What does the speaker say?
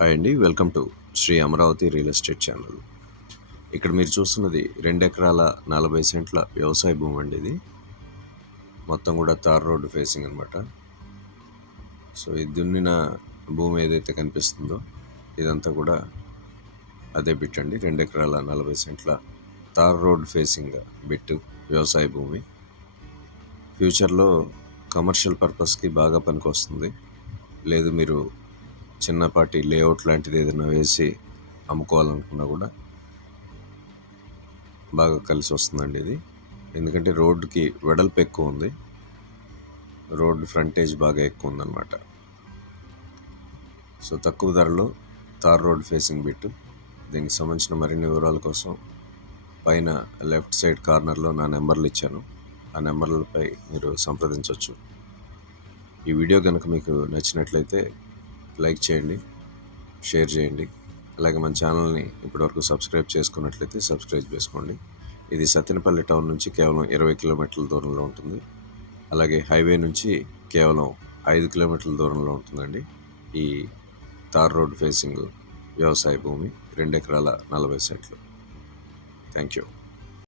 Hi అండి, welcome to Shri Amaravati real estate channel. ఇక్కడ మీరు చూస్తున్నది 2 ఎకరాల 40 సెంట్ల వ్యవసాయ భూమి అండి. ఇది మొత్తం కూడా తార్ రోడ్డు ఫేసింగ్ అనమాట. సో ఈ దున్నిన భూమి ఏదైతే కనిపిస్తుందో ఇదంతా కూడా అదే బిట్ అండి. 2 ఎకరాల 40 సెంట్ల తార్ రోడ్ ఫేసింగ్ బిట్ వ్యవసాయ భూమి. ఫ్యూచర్లో కమర్షియల్ పర్పస్కి బాగా పనికొస్తుంది. లేదు మీరు చిన్నపాటి లేఅవుట్ లాంటిది ఏదైనా వేసి అమ్ముకోవాలనుకున్నా కూడా బాగా కలిసి వస్తుందండి ఇది. ఎందుకంటే రోడ్డుకి వెడల్పు ఎక్కువ ఉంది, రోడ్డు ఫ్రంటేజ్ బాగా ఎక్కువ ఉందన్నమాట. సో తక్కువ ధరలో తార్ రోడ్ ఫేసింగ్ బిట్. దీనికి సంబంధించిన మరిన్ని వివరాల కోసం పైన లెఫ్ట్ సైడ్ కార్నర్లో నా నెంబర్లు ఇచ్చాను. ఆ నెంబర్లపై మీరు సంప్రదించవచ్చు. ఈ వీడియో కనుక మీకు నచ్చినట్లయితే లైక్ చేయండి, షేర్ చేయండి. అలాగే మన ఛానల్ని ఇప్పటివరకు సబ్స్క్రైబ్ చేసుకున్నట్లయితే సబ్స్క్రైబ్ చేసుకోండి. ఇది సత్తెనపల్లి టౌన్ నుంచి కేవలం 20 కిలోమీటర్ల దూరంలో ఉంటుంది. అలాగే హైవే నుంచి కేవలం 5 కిలోమీటర్ల దూరంలో ఉంటుందండి ఈ తార్ రోడ్ ఫేసింగ్ వ్యవసాయ భూమి. 2 ఎకరాల 40 సెంట్లు. Thank you.